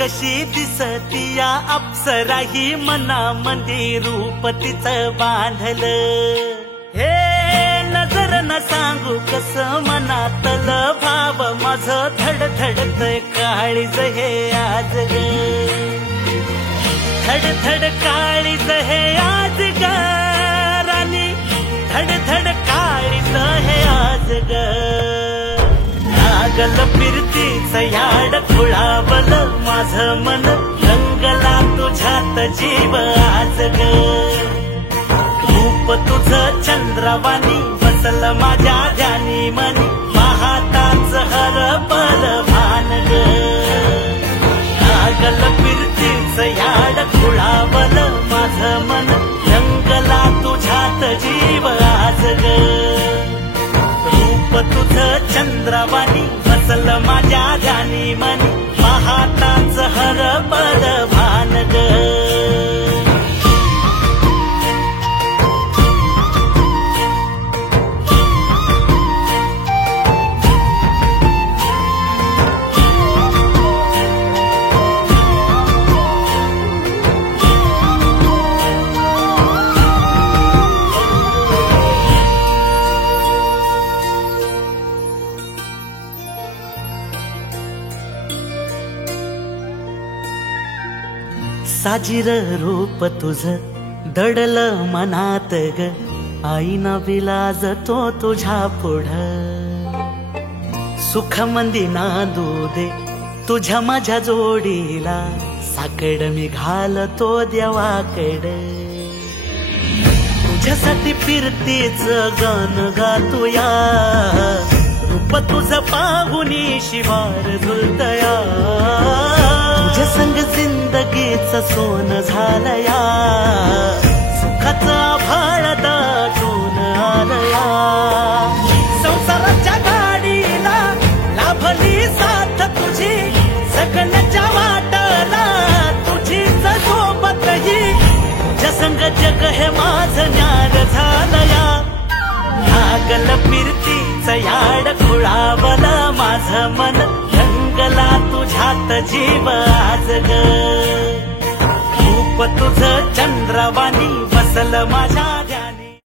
कशी दिसती या अप्सरा ही मनामंदी रूप तिचं बांधलं हे नजर न सांगू कस मनातलं भाव माझं धडधडतय काळीज हे आज ग धडधड काळीज हे आज ग राणी धडधड काळीज हे आज ग लागल फिरतीच याड खुळावल माझं मन रंगला तुझ्यात जीव आज ग रूप तुझं चंद्रवाणी बसल माझ्या ध्यानी मनी पाहताच हरपल भान ग लागल फिरतीच याड खुळावल माझं मन रंगला तुझ्यात जीव आज ग रूप तुझं चंद्रवाणी बसल माझ्या ध्यानी मनी पाहताच हरपल भान ग साजीर रूप तुझं दडल मनात ग आईना विलाज तो तुझ्या पुढं सुख मंदी नांदू दे तुझ्या माझ्या जोडीला साकड मी घालतो देवाकड तुझ्यासाठी फिरतीच गान गातोया रूप तुझं पाहुनी शिवार झुलतया तुझ्या संग जिंदगीच सोन झालया सुखाचा आभाळ दाटून आलया संसाराच्या गाडीला लाभली साथ तुझी जगण्याच्या वाटला तुझीच सोबतही तुझ्या संग जग हे माझं न्यार झालया लागल फिरतीच याड खुळावल माझं मन रंगला तुझ्यात जीव आज ग रूप तुझं चंद्रवाणी बसल माझ्या